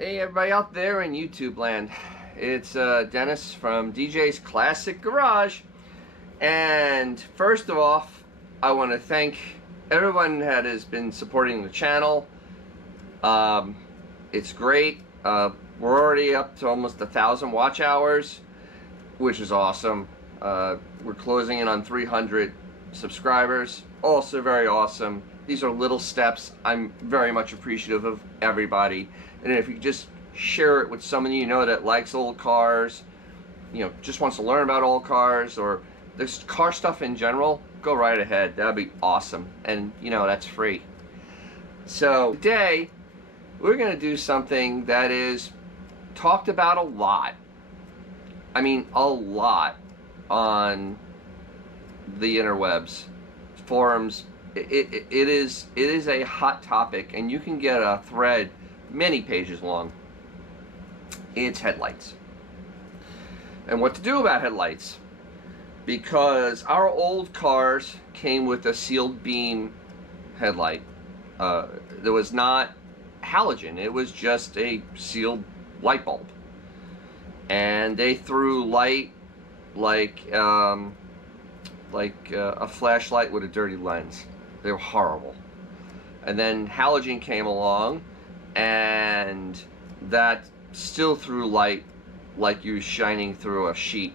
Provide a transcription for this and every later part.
Hey everybody out there in YouTube land, it's Dennis from DJ's Classic Garage, and first of all, I want to thank everyone that has been supporting the channel. It's great. We're already up to almost 1,000 watch hours, which is awesome. We're closing in on 300 subscribers, also very awesome. These are little steps. I'm very much appreciative of everybody. And if you just share it with someone you know that likes old cars, you know, just wants to learn about old cars or this car stuff in general, go right ahead. That'd be awesome. And you know, that's free. So today we're going to do something that is talked about a lot. I mean, a lot on the interwebs, forums. It is a hot topic, and you can get a thread many pages long. It's headlights and what to do about headlights, because our old cars came with a sealed beam headlight. There was not halogen, it was just a sealed light bulb, and they threw light like a flashlight with a dirty lens. They were horrible. And then halogen came along, and that still threw light like you were shining through a sheet.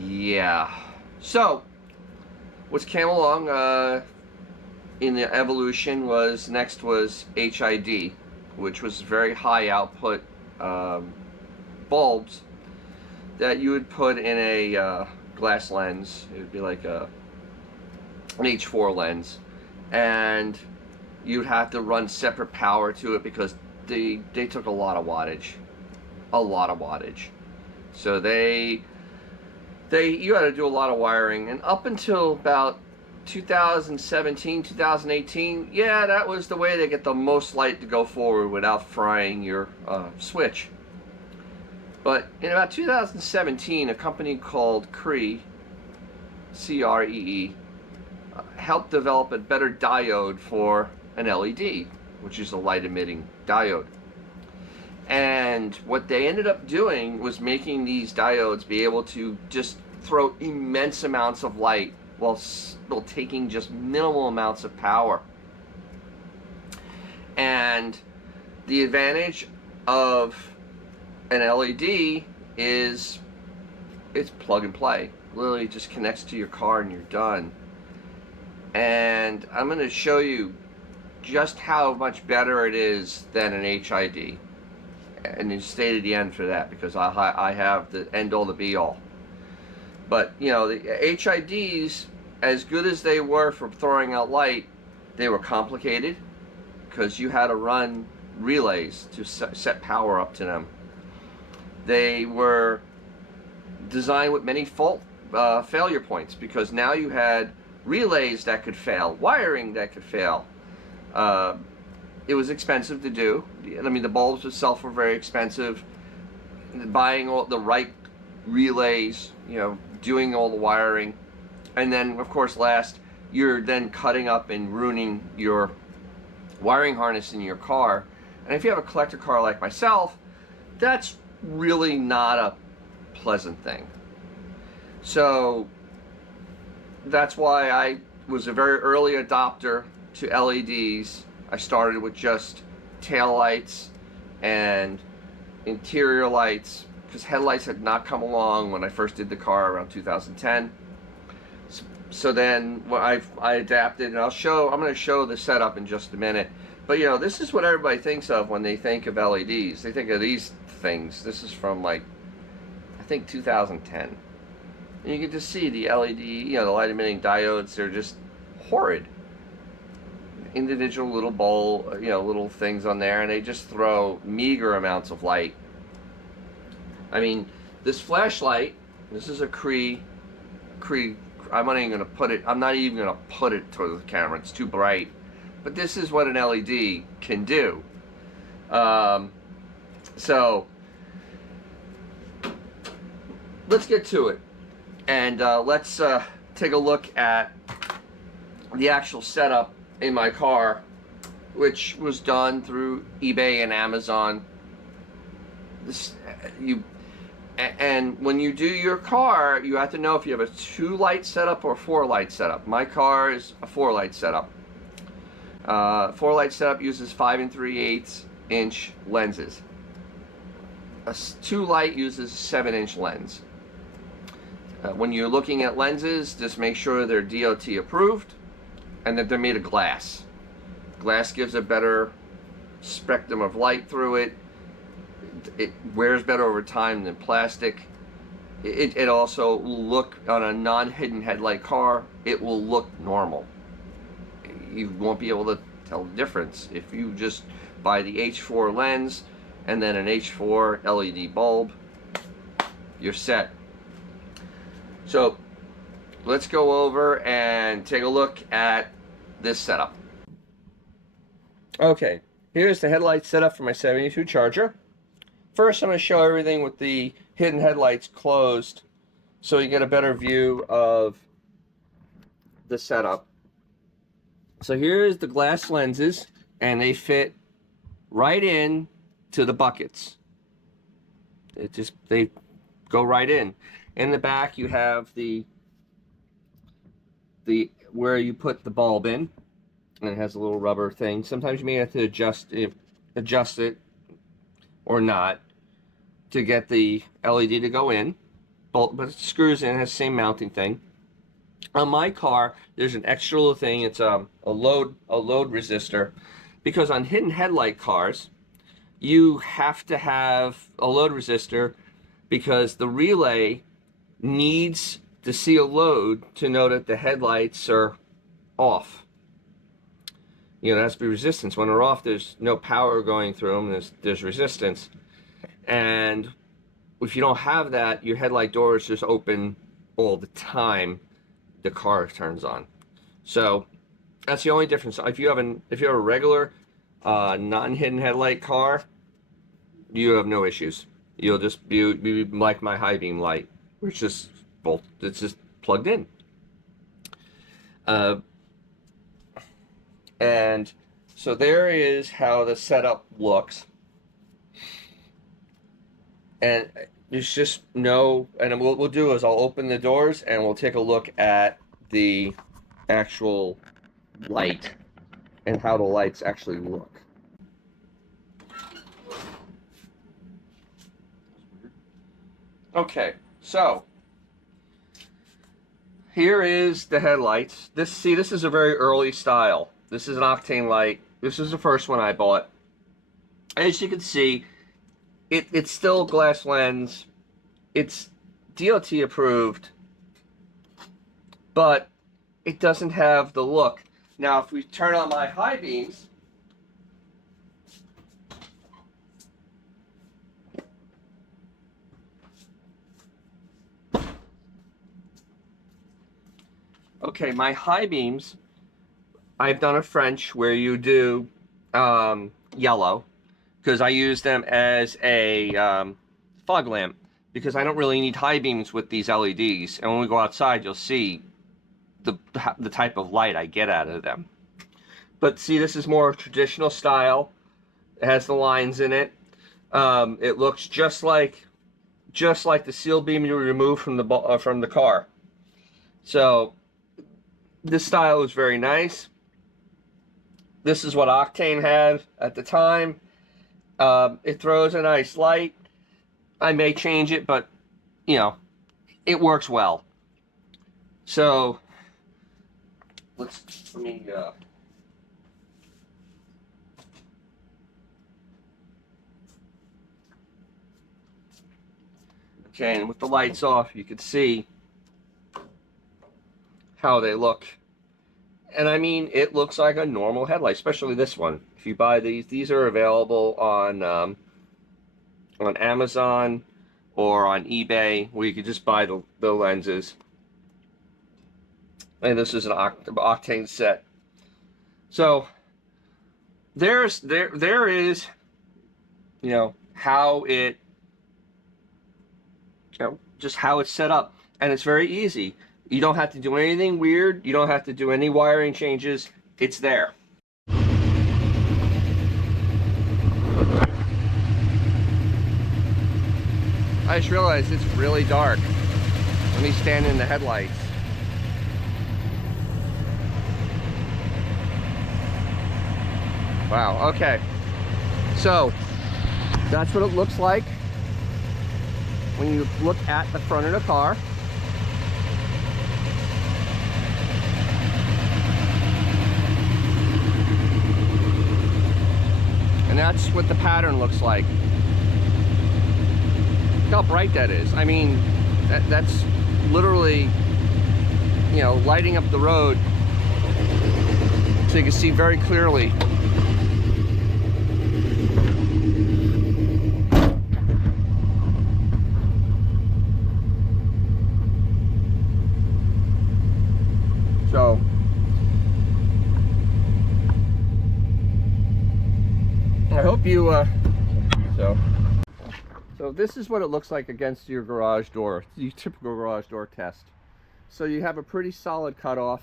Yeah. So what came along in the evolution was HID, which was very high output bulbs that you would put in a glass lens. It would be like an H4 lens, and you'd have to run separate power to it because they took a lot of wattage, so you had to do a lot of wiring. And up until about 2017, 2018, yeah, that was the way to get the most light to go forward without frying your switch. But in about 2017, a company called Cree, C-R-E-E, helped develop a better diode for an LED, which is a light emitting diode. And what they ended up doing was making these diodes be able to just throw immense amounts of light while still taking just minimal amounts of power. And the advantage of an LED is it's plug and play. Literally just connects to your car and you're done. And I'm going to show you just how much better it is than an HID. And you stay to the end for that, because I have the end all, the be all. But you know, the HIDs, as good as they were for throwing out light, they were complicated because you had to run relays to set power up to them. They were designed with many failure points, because now you had relays that could fail, wiring that could fail. It was expensive to do. I mean, the bulbs itself were very expensive. Buying all the right relays, you know, doing all the wiring, and then of course last, you're then cutting up and ruining your wiring harness in your car. And if you have a collector car like myself, that's really not a pleasant thing. So that's why I was a very early adopter to LEDs. I started with just tail lights and interior lights, because headlights had not come along when I first did the car around 2010. So then I adapted, and I'm going to show the setup in just a minute. But you know, this is what everybody thinks of when they think of LEDs. They think of these things. This is from, like, I think 2010. And you can just see the LED, you know, the light emitting diodes. They're just horrid. Individual little bowl, you know, little things on there, and they just throw meager amounts of light. I mean, this flashlight, this is a Cree. I'm not even gonna put it toward the camera. It's too bright. But this is what an LED can do. So let's get to it, and let's take a look at the actual setup in my car which was done through eBay and Amazon. And when you do your car, you have to know if you have a 2-light setup or a 4-light setup. My car is a 4-light setup. 4-light setup uses 5 3/8 inch lenses. A 2-light uses a 7-inch lens. When you're looking at lenses, just make sure they're DOT approved and that they're made of glass. Glass gives a better spectrum of light through it. It wears better over time than plastic. It also will look, on a non-hidden headlight car, it will look normal. You won't be able to tell the difference if you just buy the H4 lens and then an H4 LED bulb. You're set. So let's go over and take a look at this setup. Okay, here's the headlight setup for my 72 Charger. First, I'm going to show everything with the hidden headlights closed so you get a better view of the setup. So here's the glass lenses, and they fit right in to the buckets. They go right in. In the back, you have the where you put the bulb in, and it has a little rubber thing. Sometimes you may have to adjust it or not to get the LED to go in, but it screws in, has the same mounting thing. On my car, there's an extra little thing. It's a load resistor, because on hidden headlight cars, you have to have a load resistor because the relay needs to see a load to know that the headlights are off. You know, there has to be resistance. When they're off, there's no power going through them. There's resistance. And if you don't have that, your headlight doors just open all the time the car turns on. So that's the only difference. If you have a regular non-hidden headlight car, you have no issues. You'll just be like my high beam light, which is it's just plugged in. And so there is how the setup looks. And there's just no, and what we'll do is I'll open the doors and we'll take a look at the actual light and how the lights actually look. Okay, so here is the headlights. This is a very early style. This is an octane light. This is the first one I bought. As you can see, it's still glass lens. It's DOT approved, but it doesn't have the look. Now, if we turn on my high beams, okay, my high beams, I've done a French where you do yellow, because I use them as a fog lamp, because I don't really need high beams with these LEDs, and when we go outside you'll see the type of light I get out of them. But see, this is more traditional style. It has the lines in it. It looks just like the seal beam you remove from the car. So this style is very nice. This is what Octane had at the time. It throws a nice light. I may change it, but you know, it works well. So let me okay, and with the lights off, you can see how they look. And I mean, it looks like a normal headlight, especially this one. If you buy these are available on Amazon or on eBay, where you could just buy the lenses. And this is an octane set. So there is, you know, how it, you know, just how it's set up, and it's very easy. You don't have to do anything weird. You don't have to do any wiring changes. It's there. I just realized it's really dark. Let me stand in the headlights. Wow, okay. So, that's what it looks like when you look at the front of the car. And that's what the pattern looks like. Look how bright that is. I mean, that's literally, you know, lighting up the road so you can see very clearly. So, I hope you, so this is what it looks like against your garage door, your typical garage door test. So you have a pretty solid cutoff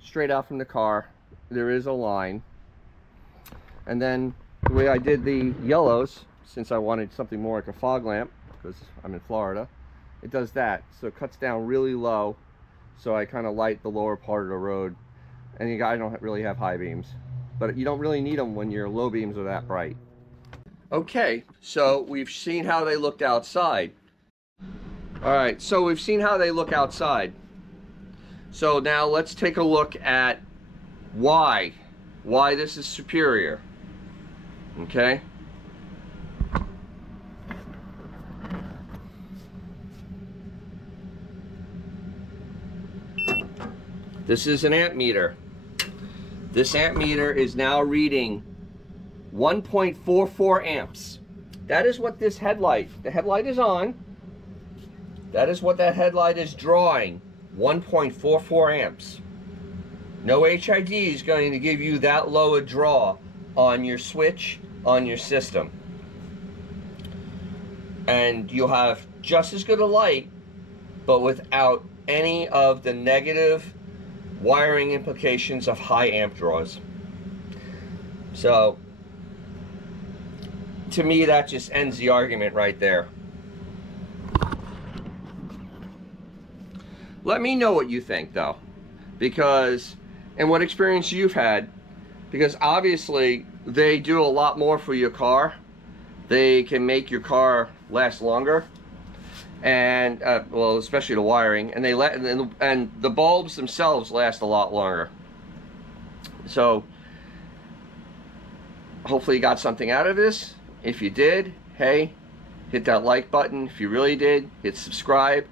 straight out from the car. There is a line. And then the way I did the yellows, since I wanted something more like a fog lamp, because I'm in Florida, it does that. So it cuts down really low. So I kind of light the lower part of the road. And you guys don't really have high beams. But you don't really need them when your low beams are that bright. Okay, so we've seen how they looked outside. Alright, so we've seen how they look outside. So now let's take a look at why this is superior. Okay? This is an amp meter. This amp meter is now reading 1.44 amps. That is what this headlight, the headlight is on. That is what that headlight is drawing, 1.44 amps. No HID is going to give you that low a draw on your switch, on your system. And you'll have just as good a light, but without any of the negative wiring implications of high amp draws. So, to me, that just ends the argument right there. Let me know what you think, though, because, and what experience you've had, because obviously they do a lot more for your car. They can make your car last longer, and well, especially the wiring, and and the bulbs themselves last a lot longer. So hopefully you got something out of this. If you did, hey, hit that like button. If you really did, hit subscribe.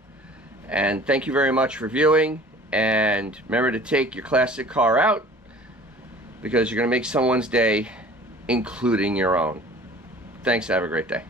And thank you very much for viewing. And remember to take your classic car out, because you're going to make someone's day, including your own. Thanks. Have a great day.